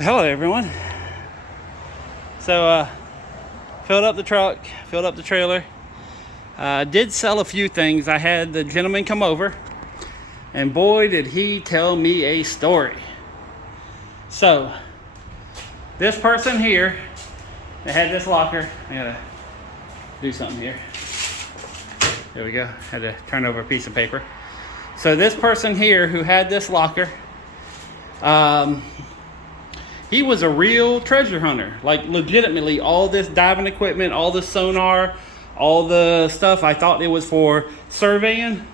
Hello everyone. So filled up the truck, filled up the trailer. Did sell a few things. I had the gentleman come over, and boy did he tell me a story. So this person here, they had this locker. I gotta do something here. There we go. Had to turn over a piece of paper. So this person here who had this locker, he was a real treasure hunter. Like legitimately, all this diving equipment, all the sonar, all the stuff I thought it was for surveying,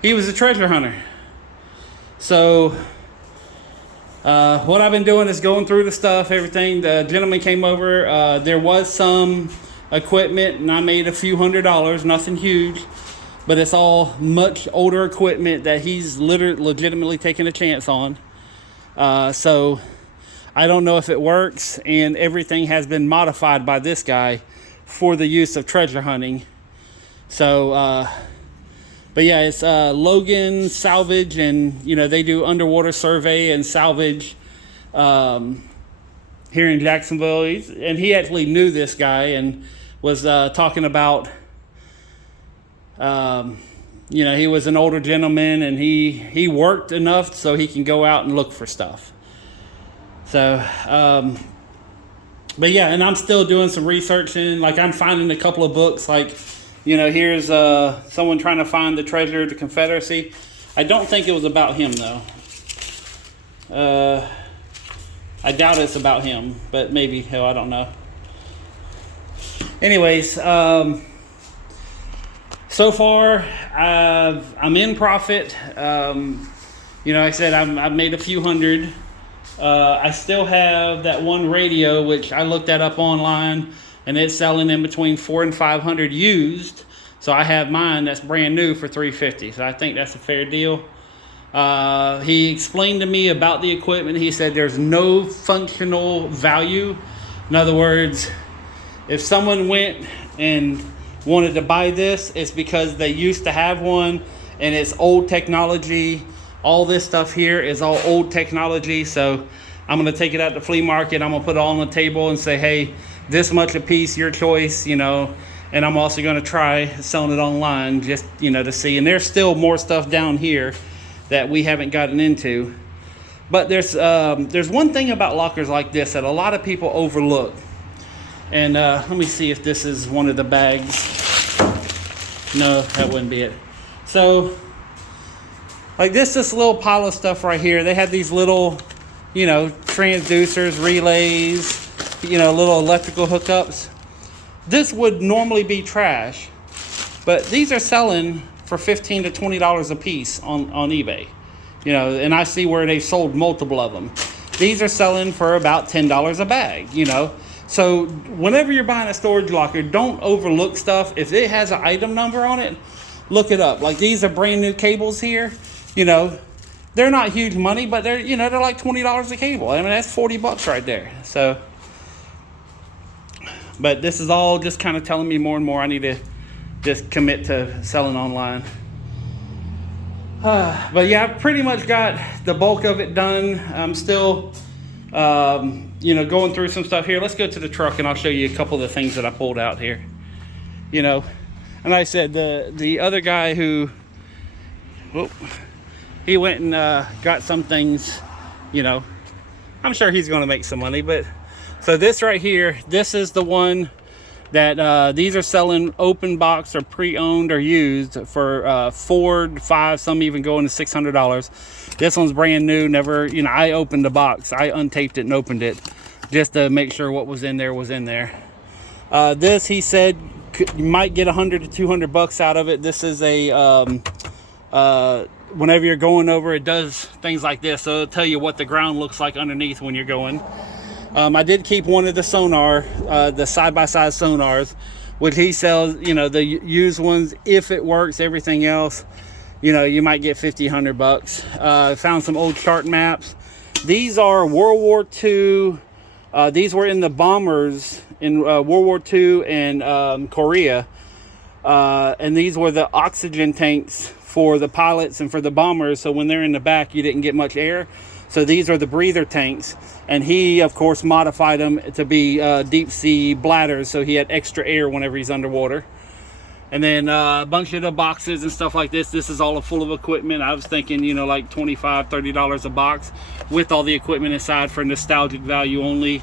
he was a treasure hunter. So what I've been doing is going through the stuff, everything. The gentleman came over. There was some equipment, and I made a few $100s, nothing huge. But it's all much older equipment that he's legitimately taking a chance on. So I don't know if it works, and everything has been modified by this guy for the use of treasure hunting. So, but yeah, it's Logan Salvage, and they do underwater survey and salvage here in Jacksonville. And he actually knew this guy and was talking about, he was an older gentleman, and he worked enough so he can go out and look for stuff. So, but yeah, and I'm still doing some researching. Like, I'm finding a couple of books. Like, here's someone trying to find the treasure of the Confederacy. I don't think it was about him, though. I doubt it's about him, but maybe. Hell, I don't know. Anyways, so far, I'm in profit. Like I said, I've made a few hundred. I still have that one radio, which I looked that up online, and it's selling in between $400 and $500 used. So I have mine that's brand new for $350. So I think that's a fair deal. He explained to me about the equipment. He said there's no functional value. In other words, if someone went and wanted to buy this, it's because they used to have one, and it's old technology. All this stuff here is all old technology, so I'm going to take it out to the flea market. I'm going to put it all on the table and say, hey, this much a piece, your choice, and I'm also going to try selling it online just, to see. And there's still more stuff down here that we haven't gotten into. But there's one thing about lockers like this that a lot of people overlook. And let me see if this is one of the bags. No, that wouldn't be it. So, like this little pile of stuff right here. They have these little, transducers, relays, little electrical hookups. This would normally be trash, but these are selling for $15 to $20 a piece on eBay. And I see where they've sold multiple of them. These are selling for about $10 a bag, So whenever you're buying a storage locker, don't overlook stuff. If it has an item number on it, look it up. Like these are brand new cables here. They're not huge money, but they're like $20 a cable. I mean, that's $40 right there. So, but this is all just kind of telling me more and more I need to just commit to selling online. But yeah, I've pretty much got the bulk of it done. I'm still, going through some stuff here. Let's go to the truck and I'll show you a couple of the things that I pulled out here. And like I said, the other guy who, he went and got some things, I'm sure he's going to make some money. But so this right here, this is the one that these are selling open box or pre-owned or used for $400, $500, some even going to $600. This one's brand new. Never, I opened the box. I untaped it and opened it just to make sure what was in there was in there. This, he said, you might get $100 to $200 out of it. This is a whenever you're going over, it does things like this. So it'll tell you what the ground looks like underneath when you're going. I did keep one of the sonar, the side-by-side sonars, which he sells, the used ones. If it works, everything else, you might get $50, $100. Found some old chart maps. These are World War II. These were in the bombers in World War II and Korea. And these were the oxygen tanks for the pilots and for the bombers, so when they're in the back, you didn't get much air. So these are the breather tanks, and he, of course, modified them to be deep sea bladders, so he had extra air whenever he's underwater. And then a bunch of the boxes and stuff like this. This is all full of equipment. I was thinking, you know, like $25, $30 a box with all the equipment inside for nostalgic value only.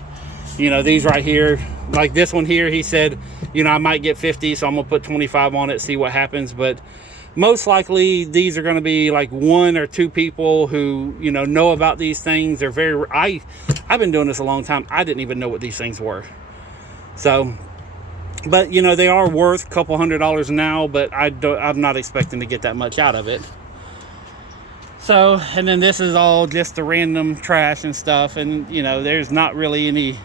You know, these right here, like this one here, he said, you know, I might get 50, so I'm gonna put 25 on it, see what happens. But most likely these are gonna be like 1 or 2 people who, you know about these things. They're very, I've been doing this a long time. I didn't even know what these things were. So, but you know, they are worth a couple $100 now, but I'm not expecting to get that much out of it. So, and then this is all just the random trash and stuff, and you know, there's not really any,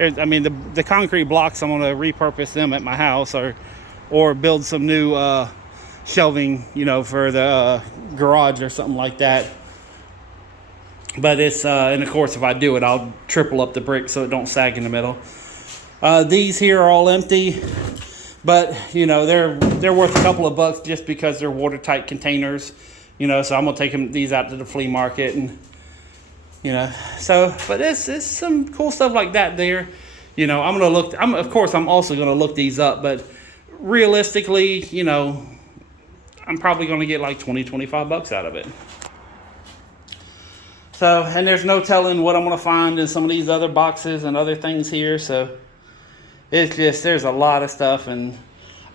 I mean, the concrete blocks, I'm going to repurpose them at my house, or build some new shelving, you know, for the garage or something like that. But it's, and of course, if I do it, I'll triple up the brick so it don't sag in the middle. These here are all empty, but you know, they're worth a couple of bucks just because they're watertight containers, you know, so I'm going to take these out to the flea market, and you know, so, but it's some cool stuff like that there. You know, I'm going to look, of course, I'm also going to look these up, but realistically, you know, I'm probably going to get like 20, 25 bucks out of it. So, and there's no telling what I'm going to find in some of these other boxes and other things here. So it's just, there's a lot of stuff. And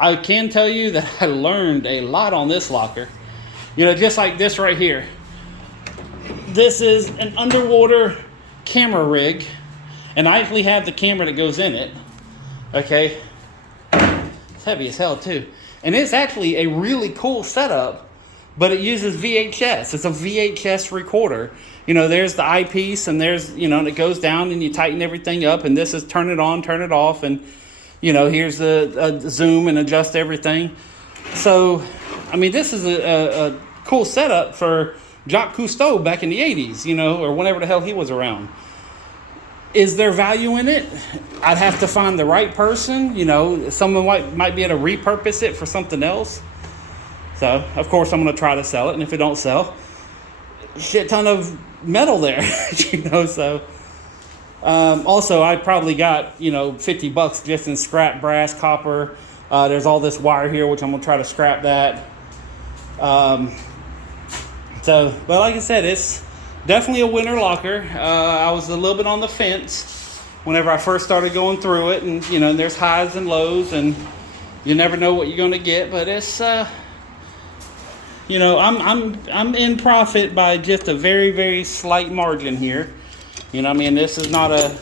I can tell you that I learned a lot on this locker. You know, just like this right here. This is an underwater camera rig, and I actually have the camera that goes in it. Okay, it's heavy as hell too, and it's actually a really cool setup, but it uses VHS. It's a VHS recorder. You know, there's the eyepiece, and there's, you know, and it goes down, and you tighten everything up, and this is turn it on, turn it off, and you know, here's the zoom and adjust everything. So, I mean, this is a cool setup for Jacques Cousteau back in the 80s, you know, or whenever the hell he was around. Is there value in it? I'd have to find the right person, you know, someone might be able to repurpose it for something else. So, of course, I'm going to try to sell it, and if it don't sell, shit ton of metal there, you know, so. Also, I probably got, you know, 50 bucks just in scrap brass, copper. There's all this wire here, which I'm going to try to scrap that. So, but like I said, it's definitely a winter locker. I was a little bit on the fence whenever I first started going through it, and you know, there's highs and lows, and you never know what you're going to get. But it's, you know, I'm in profit by just a very, very slight margin here. You know, I mean, this is not a.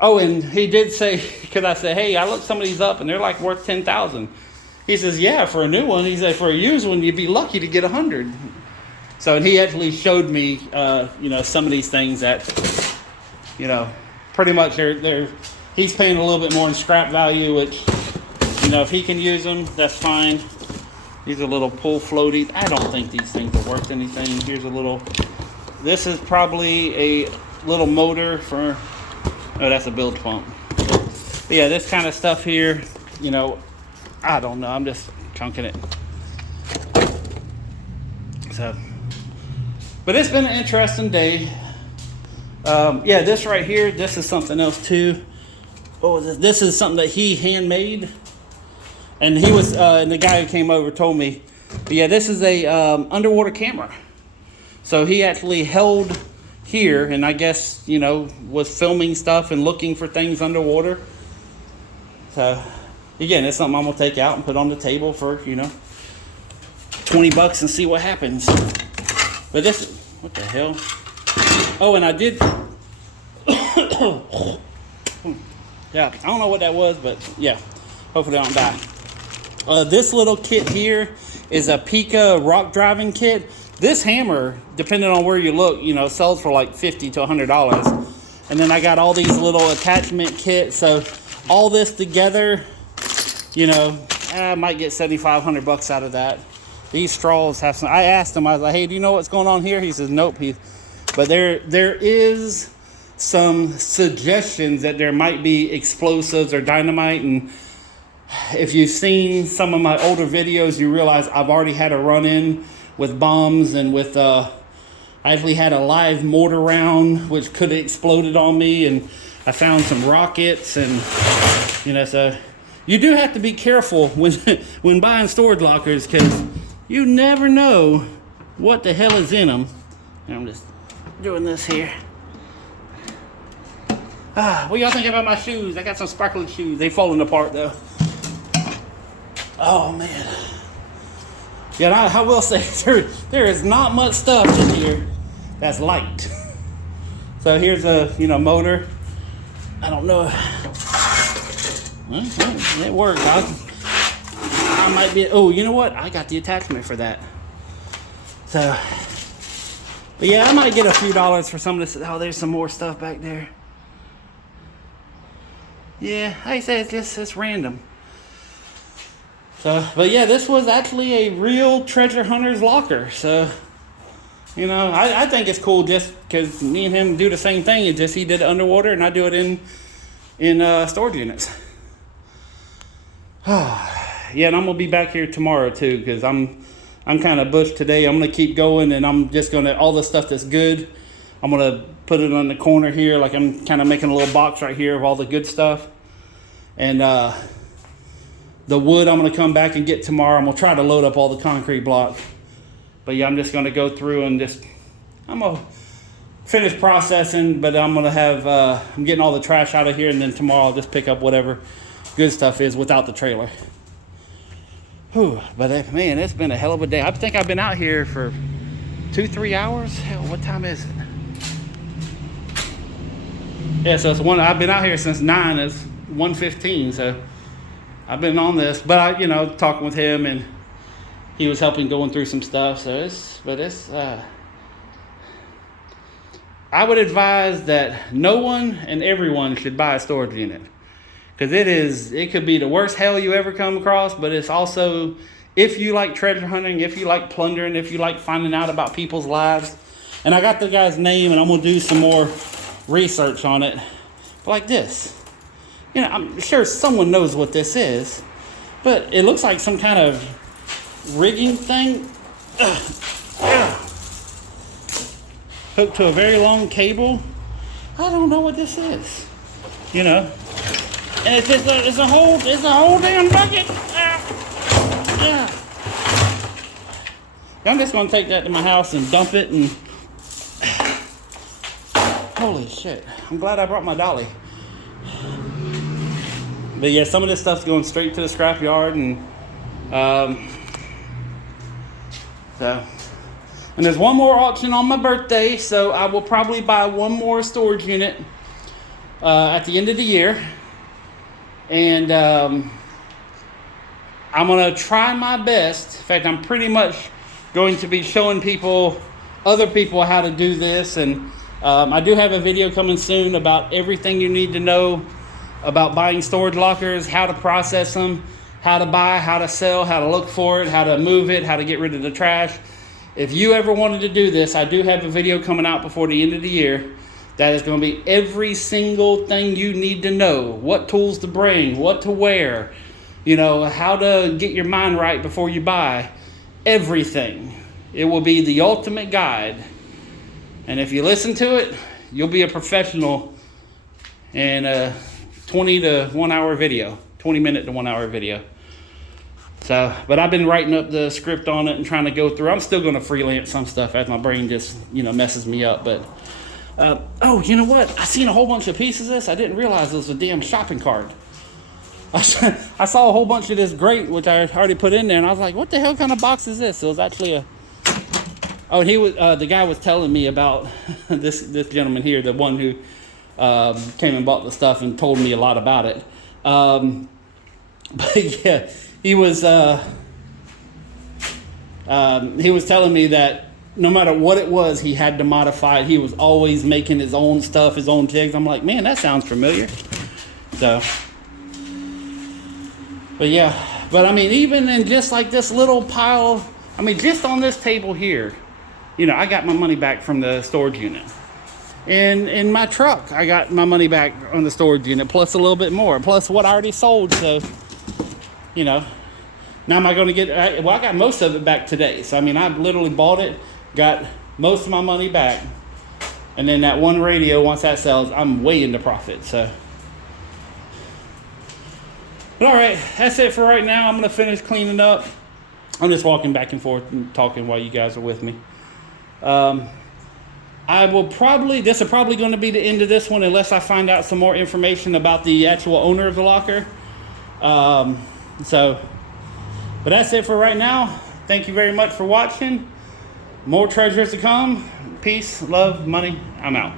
Oh, and he did say, because I said, hey, I looked some of these up, and they're like worth $10,000. He says, yeah, for a new one. He said, for a used one, you'd be lucky to get 100. So, and he actually showed me, you know, some of these things that, you know, pretty much he's paying a little bit more in scrap value, which, you know, if he can use them, that's fine. These are little pull floaties. I don't think these things are worth anything. Here's a little, this is probably a little motor for, oh, that's a bilge pump. But yeah, this kind of stuff here, you know, I don't know. I'm just chunking it. So, but it's been an interesting day. Yeah, this right here, this is something else too. Oh, this is something that he handmade. And he was, and the guy who came over told me, but yeah, this is a underwater camera. So he actually held here, and I guess, you know, was filming stuff and looking for things underwater. So, again, it's something I'm going to take out and put on the table for, you know, 20 bucks and see what happens. But this, what the hell? Oh, and I did, yeah, I don't know what that was, but yeah, hopefully I don't die. This little kit here is a Pika rock driving kit. This hammer, depending on where you look, you know, sells for like $50 to $100. And then I got all these little attachment kits. So all this together, you know, I might get 7,500 bucks out of that. These straws have some. I asked him, I was like, hey, do you know what's going on here? He says, nope. But there is some suggestions that there might be explosives or dynamite, and if you've seen some of my older videos, you realize I've already had a run-in with bombs and with, I actually had a live mortar round, which could have exploded on me, and I found some rockets, and, so you do have to be careful when buying storage lockers, because you never know what the hell is in them. And I'm just doing this here. What y'all think about my shoes? I got some sparkling shoes. They falling apart though. Oh man. Yeah, I will say there is not much stuff in here that's light. So here's a motor. I don't know. It worked. I might be. Oh, you know what? I got the attachment for that. So, but yeah, I might get a few dollars for some of this. Oh, there's some more stuff back there. Yeah, like I said, it's random. So, but yeah, this was actually a real treasure hunter's locker. So, I think it's cool just because me and him do the same thing. It's just he did it underwater and I do it in storage units. Yeah, and I'm gonna be back here tomorrow too because I'm kind of bushed today. I'm gonna keep going, and I'm just gonna all the stuff that's good. I'm gonna put it on the corner here, like I'm kind of making a little box right here of all the good stuff. And the wood I'm gonna come back and get tomorrow. I'm gonna try to load up all the concrete block. But yeah, I'm just gonna go through and I'm gonna finish processing. But I'm gonna have I'm getting all the trash out of here, and then tomorrow I'll just pick up whatever good stuff is without the trailer. Whew, but man, it's been a hell of a day. I think I've been out here for 2-3 hours. Hell, what time is it? Yeah, so I've been out here since 9. It's 1:15, so I've been on this. But I, talking with him, and he was helping going through some stuff. So I would advise that no one and everyone should buy a storage unit. Because it could be the worst hell you ever come across, but it's also, if you like treasure hunting, if you like plundering, if you like finding out about people's lives. And I got the guy's name, and I'm going to do some more research on it. But like this. I'm sure someone knows what this is, but it looks like some kind of rigging thing. Hooked to a very long cable. I don't know what this is. And it's a whole damn bucket. Yeah. I'm just gonna take that to my house and dump it, and holy shit. I'm glad I brought my dolly. But yeah, some of this stuff's going straight to the scrapyard, and and there's one more auction on my birthday, so I will probably buy one more storage unit at the end of the year. And I'm going to try my best. In fact, I'm pretty much going to be showing other people how to do this. And I do have a video coming soon about everything you need to know about buying storage lockers, how to process them, how to buy, how to sell, how to look for it, how to move it, how to get rid of the trash. If you ever wanted to do this, I do have a video coming out before the end of the year. That is going to be every single thing you need to know. What tools to bring, what to wear, how to get your mind right before you buy. Everything. It will be the ultimate guide. And if you listen to it, you'll be a professional in a 20 to 1 hour video. 20 minute to 1 hour video. So, but I've been writing up the script on it and trying to go through. I'm still going to freelance some stuff as my brain just, messes me up. But oh, you know what? I seen a whole bunch of pieces of this. I didn't realize it was a damn shopping cart. I saw a whole bunch of this grate, which I already put in there, and I was like, what the hell kind of box is this? It was actually and he was, the guy was telling me about this gentleman here, the one who came and bought the stuff and told me a lot about it. But yeah, he was telling me that no matter what it was, he had to modify it. He was always making his own stuff, his own jigs. I'm like, man, that sounds familiar. So, but yeah. But I mean, even in just like this little pile, I mean, just on this table here, I got my money back from the storage unit. And in my truck, I got my money back on the storage unit, plus a little bit more, plus what I already sold. So, you know, now am I going to get, I got most of it back today. So, I mean, I literally bought it, got most of my money back. And then that one radio, once that sells, I'm way into profit. So, but all right, that's it for right now. I'm going to finish cleaning up. I'm just walking back and forth and talking while you guys are with me. This will probably going to be the end of this one unless I find out some more information about the actual owner of the locker. But that's it for right now. Thank you very much for watching. More treasures to come. Peace, love, money. I'm out.